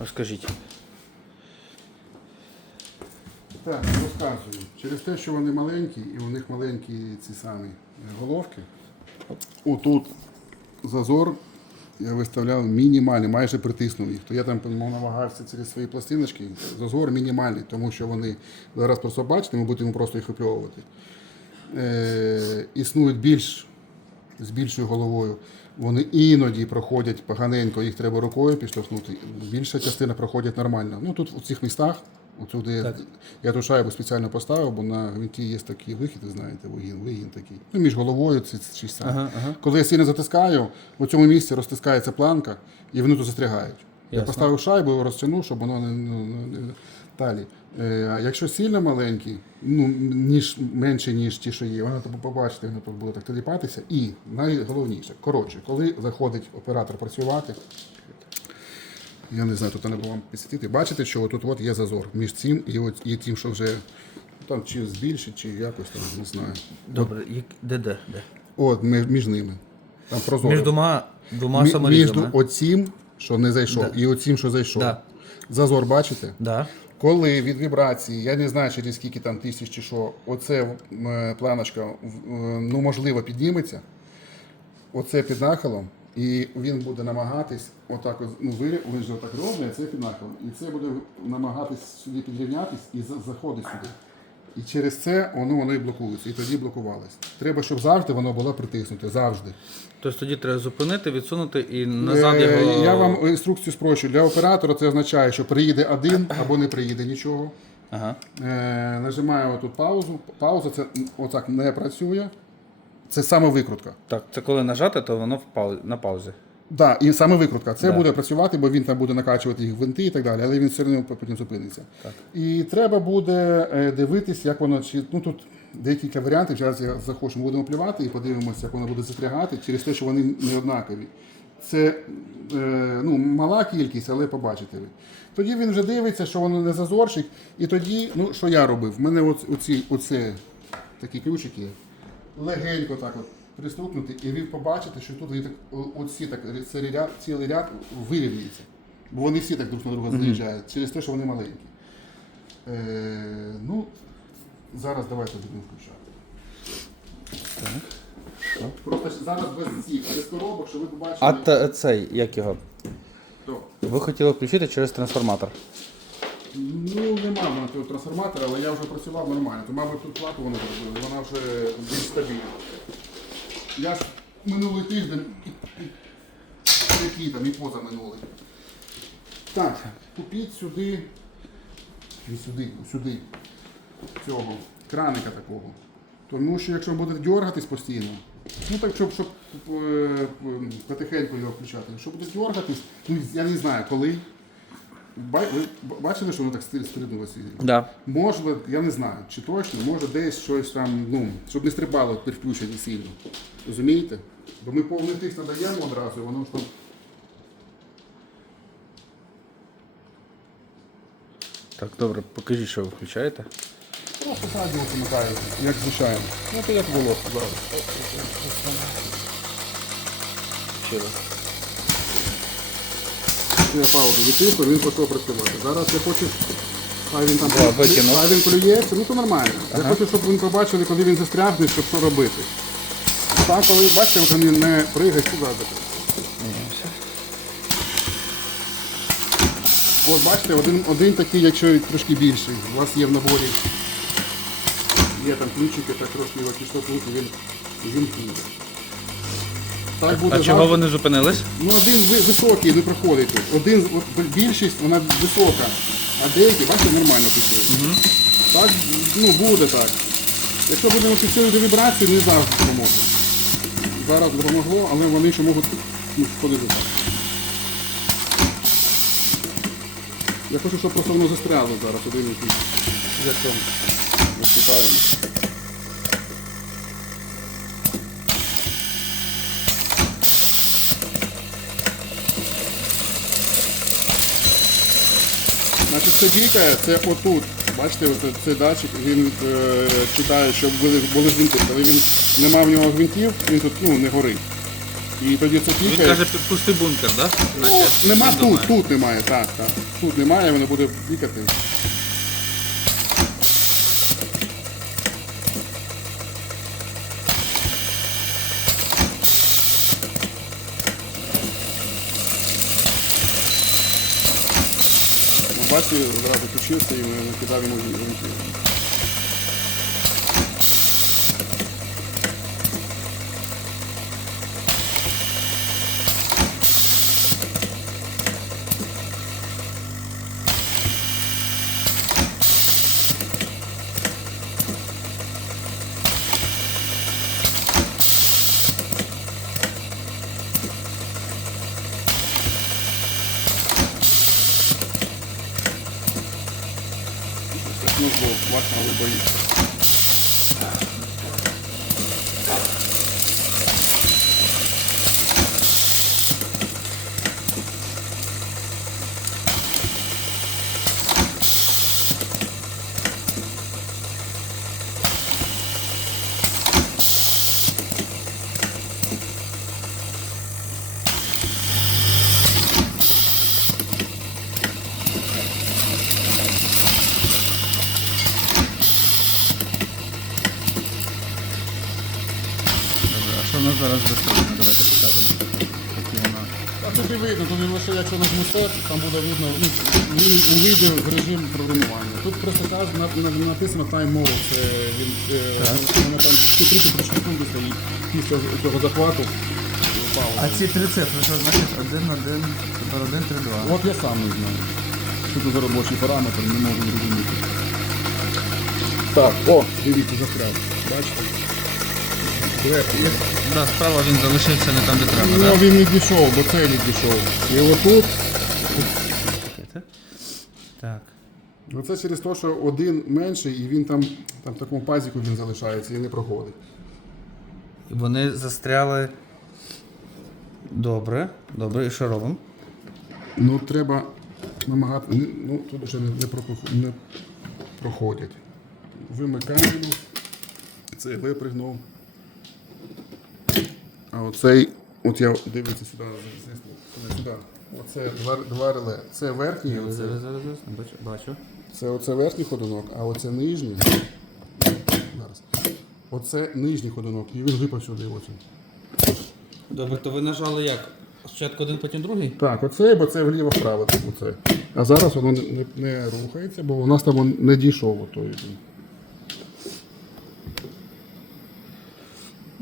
Розкажіть. Так, розказую. Через те, що вони маленькі, і у них маленькі ці самі е, головки. Отут зазор я виставляв мінімальний, майже притиснув їх. То я там намагався через свої пластиночки. Зазор мінімальний, тому що вони зараз просто бачите, ми будемо просто їх випльовувати. Е, існують більш з більшою головою. Вони іноді проходять поганенько, їх треба рукою підштовхнути. Більша частина проходять нормально. Ну тут у цих містах, отут, де я, ту шайбу спеціально поставив, бо на гвинті є такий вихід, ви знаєте, вигін, вигін такий. Ну, між головою це чи саме. Ага, ага. Коли я сильно затискаю, у цьому місці розтискається планка і вони тут застрягають. Я поставив шайбу, розтягнув, щоб воно не- далі. Е, якщо сильно маленький, ну ніж менше, ніж ті, що є, воно то побачите, воно тут буде так теліпатися. І найголовніше, коротше, коли заходить оператор працювати, я не знаю, тут треба вам підсвітити, бачите, що тут от є зазор між цим і, от, і тим, що вже там чи збільшить, чи якось там, не знаю. Добре, як... де де? де? От між, між ними. Там прозоро. Між двома, двома Мі- між саморізами. оцім, що не зайшов, і оцім, що зайшов. Да. Зазор, бачите? Да. Коли від вібрації, я не знаю через скільки там тисяч чи що, оце е, планочка е, ну, можливо підніметься, оце під нахилом, і він буде намагатись отак, от, ну ви, ви ж отак робите, це під нахилом. І це буде намагатись сюди підрівнятись і за- заходить сюди. І через це воно, воно і блокується, і тоді блокувалось. Треба, щоб завжди воно було притиснуте, завжди. Тобто тоді треба зупинити, відсунути і назад Е, його. Я вам інструкцію спрощу. Для оператора це означає, що приїде один або не приїде нічого. Ага. Е, нажимаю тут паузу. Пауза це отак не працює. Це саме викрутка. Так, це коли нажати, то воно в пау... на паузі. Да, і саме викрутка. Це Да. буде працювати, бо він там буде накачувати їх гвинти і так далі, але він все одно потім зупиниться. І треба буде е, дивитись, як воно чи ну тут декілька варіантів. Зараз я захочу, ми будемо плювати і подивимося, як воно буде затрягати через те, що вони не однакові. Це е, ну, мала кількість, але побачите ви. Тоді він вже дивиться, що воно не зазорчик. І тоді, ну що я робив? В мене оц- оці, оце такі ключики легенько так от пристукнути, і ви побачите, що тут так, оці так цілий ряд, цілий ряд вирівнюється. Бо вони всі так друг на друга заїжджають через те, що вони маленькі. Е, ну, зараз давайте будемо включати. Просто зараз без цих, без коробок, що ви побачили. А та, цей, як його? То. Ви хотіли включити через трансформатор. Ну, нема в мене того трансформатора, але я вже працював нормально. То, мабуть, тут плату вони зробили, вона вже більш стабільна. Я ж минулий тиждень і, і, який там, і позаминулий. Так, купіть сюди, і сюди, сюди, цього, краника такого. Тому що якщо буде дергатись постійно, ну так, щоб, щоб е, потихеньку його включати, якщо буде дергатись, ну я не знаю коли. Ви бачили, що воно так стрибнулося? Да. Можливо, я не знаю, чи точно, може десь щось там, ну, щоб не стрибало при включенні сильно. Розумієте? Бо ми повний тиск надаємо одразу, і воно ж там. Так, добре, покажіть, що ви включаєте. Просто радіо помикає, як звичайно. Ну, то як було зараз. Ще раз. Я паузу відтисну, він почав працювати. Зараз я хочу. Хай він там Да, викинув. хай він плюється, ну то нормально. Я хочу, щоб він побачили, коли він застрягне, щоб що робити. Так, коли бачите, от він не пригає сюди. От бачите, один, один такий, якщо трошки більший. У вас є в наборі. Є там ключики, так трошки його підштовхнути, він, він піде. Так буде А чого завжди. вони зупинились? Ну, один ви- високий не проходить тут. Один от, більшість вона висока, а деякі, бачите, нормально пішли. Так, ну буде так. Якщо будемо підсилити вібрації, не завжди допоможе. Зараз допомогло, але вони ще можуть ну, входити так. Я хочу, щоб просто воно застряло зараз один якийсь. Розчитаємо. Значить, це бійка, це отут. Бачите, от цей датчик, він е, читає, щоб були, були гвинти. Коли він нема в нього гвинтів, він тут ну, не горить. І тоді це Він пікає. каже, пусти бункер, так? Ну, нема тут, тут немає, так, так. Тут немає, воно буде пікати. Бачите, одразу включився і накидав йому вінки. Знову, бачимо, ви боїться. Добре, а що в нас зараз доступно? Давайте покажемо. Які вона. А тут і видно, тут лише якщо нажму старт, там буде видно ну, у відео в режим програмування. Тут просто каз на, на, написано time mode, це він е, воно там 30 секунди стоїть після цього захвату. А ці три цифри, що значить 1, 1, тепер 1, 3, 2. От я сам не знаю. Що тут за робочий параметр, не можу зрозуміти. Так, о, дивіться, застряв. Бачите? Да, справа він залишився не там, де треба, Ну, так? він не дійшов, бо цей не дійшов. І отут, Так. ну це через те, що один менший, і він там, там в такому пазіку він залишається і не проходить. Вони застряли. Добре, добре, і що робимо? Ну, треба намагати. Ну, тут вже не, не, не проходять. Вимикаємо. Цей випригнув. А оцей, от я дивіться сюди, сюди, сюди. Оце два, два реле. Це верхній, Зараз, оце, зараз, зараз, бачу, бачу. це оце верхній ходунок, а оце нижній. Зараз. Оце нижній ходунок, і він випав сюди. Оце. Добре, то ви нажали як? Спочатку один, потім другий? Так, оце, бо це вліво-вправо. Оце. А зараз воно не, не, не рухається, бо у нас там не дійшов отой.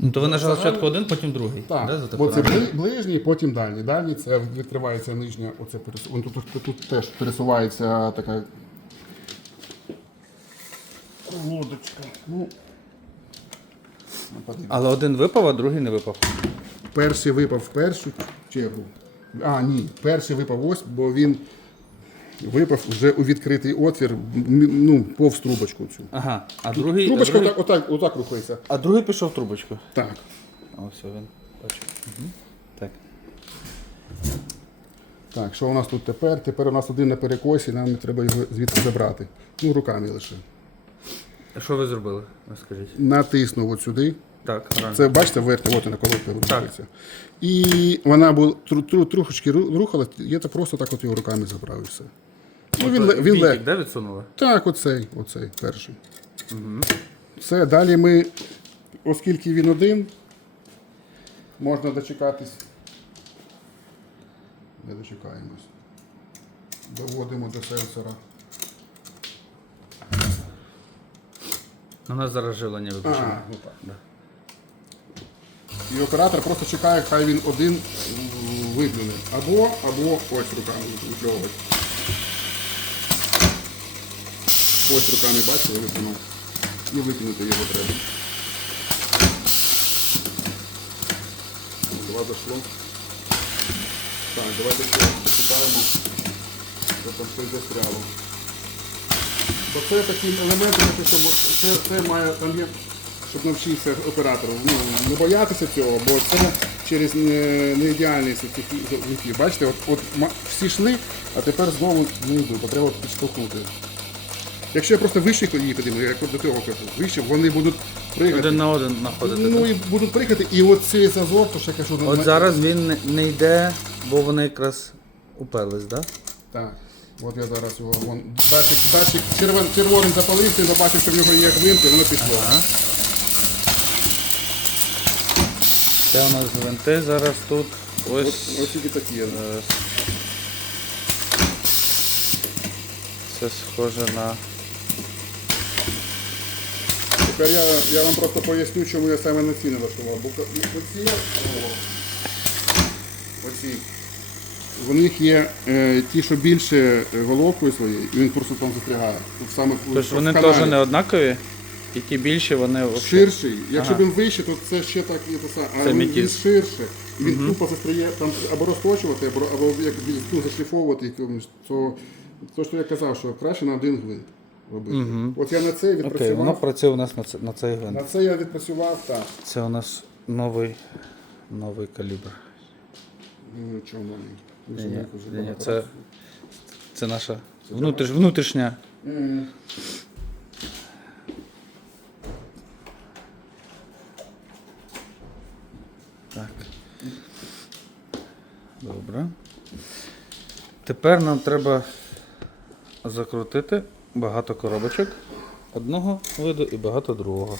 Ну, то ви нажали спочатку один, потім другий. Так, Да, за бо це бли- ближній, потім дальній. Дальній це відкривається нижня, оце перес... Вон тут, тут, тут теж пересувається така лодочка. Ну, ну. Але один випав, а другий не випав. Перший випав в першу чергу. А, ні, перший випав ось, бо він випав вже у відкритий отвір, ну, повз трубочку цю. Ага, а другий. Трубочка а, другий... отак, отак, отак рухається. а другий пішов в трубочку. Так. О, все, він. Бачу. Угу. Так. Так, що у нас тут тепер? Тепер у нас один на перекосі, нам треба його звідси забрати. Ну, руками лише. А що ви зробили? Розкажіть. Натиснув от сюди. Так. Це бачите, верхня, от вона колодка рухається. І вона була тру, тру, трохочки ру- рухалась, я то просто так от його руками забрав і все. Ну, він, він Вінтик, лег. да, відсунули? Так, оцей, оцей перший. Все, далі ми, оскільки він один, можна дочекатись. Не дочекаємось. Доводимо до сенсора. У нас зараз живлення виключено. А, ну так. Да. І оператор просто чекає, хай він один виплюне. Або, або ось руками випльовувати. Ось руками бачили, виплюнув. І викинути його треба. Два дошло. Так, давайте ще почитаємо, що там щось застряло. Бо це такі елементи, такі, що це, це має, там є, щоб навчився оператор ну, не боятися цього, бо це через не, неідеальність цих вінків. Бачите, от, от всі йшли, а тепер знову не йдуть, треба підштовхнути. Якщо я просто вище їх підійму, як до цього кажу, вище, вони будуть пригати. Один на один знаходити. Ну і будуть приїхати, і от цей зазор, то що я кажу, От на- зараз він не, не йде, бо вони якраз уперлись, так? Да? Так. От я зараз його вон, датчик, датчик червон, червоним запалився, і побачив, що в нього є гвинт, і воно пішло. Ага. Це у нас гвинти зараз тут. Ось. Ось, тільки такі. є. Це схоже на. Тепер я, я вам просто поясню, чому я саме на ці не влаштував. Бо оці, оці, в них є е, ті, що більше е, головкою своєю, і він просто там застрягає. Тут саме Тобто в вони теж не однакові, і ті більші вони взагалі. Ширший. Якщо Ага. б він вище, то це ще так і те саме. А Це він, він ширше. І він тупо застряє там або розточувати, або, або як ну, зашліфовувати. То, то, що я казав, що краще на один гвинт робити. От я на це Окей, відпрацював. воно працює у нас на, це, на цей гвинт. На це я відпрацював так. Це у нас новий, новий калібр. Ну, чого новий? Ні, ні, ні, це, це наша внутріш, внутрішня. Мгм. Так. Добре. Тепер нам треба закрутити багато коробочок одного виду і багато другого.